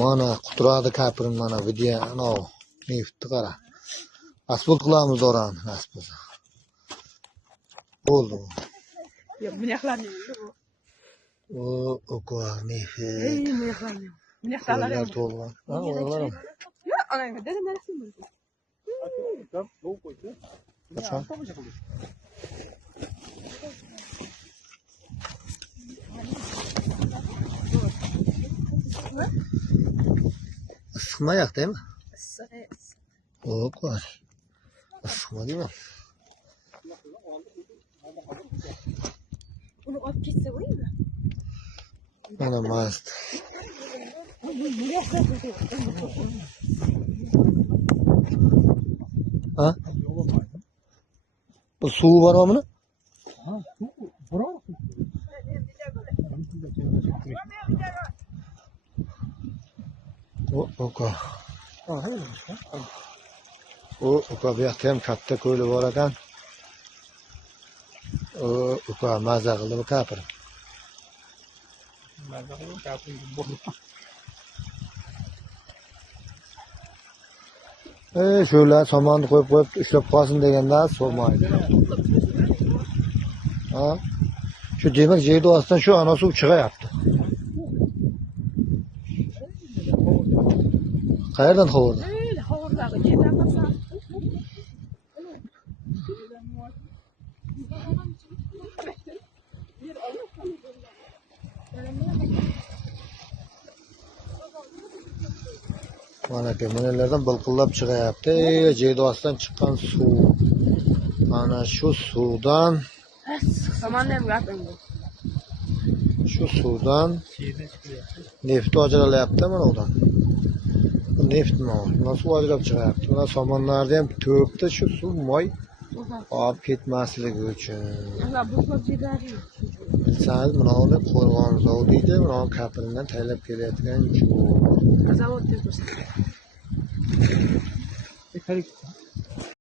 Mana quturadi kapirin mana video ana neftni qara. Asfalt qilamiz orani nasib bo'lsa. Bo'ldi. Yo'q, bunaqqalarni endi bu. Oko neft. Bunaqqalarni. Bunaqqalarni. Qo'ylar to'lgan. Ha, o'g'lar. Yo'q, ana dedi nima qilsin. Qachon? Issiqmayaptimi? Issiq. Qo'y. Issiqma deyman. Uni olib ketsa bo'ladimi? Mana mast. Ha? Bu suv bormi? Ha, bor. Oka. Oka bu yoqda ham katta ko'li bor ekan. Oka maza qildi bu kapir. Maza qildi kapir. Şöyle samanı koyup ushlab qolsin deganda so'maydi. Ha? Şu demir jeydi ostidan shu ana suv chiqayapti. Qayerdan hovurdi? Hovurdagi yerdan qilsa. Mana kemenelerden balqillab chiqayapti. Jeydi ostidan chiqqan suv. Mana shu suvdan Samandan gapirdi. Shu suvdan neft ajralyapti mana udan. Bu neftmi? Nasıl ajrab chiqyapti? Mana somonlarda ham to'kdi shu suv moy olib ketmasligi uchun. Ana bu ko'p jidari. Bilsangiz buni qo'rg'on zavodiga buni kapirindan taylab kelayotgan shu. Zavod deb tursa.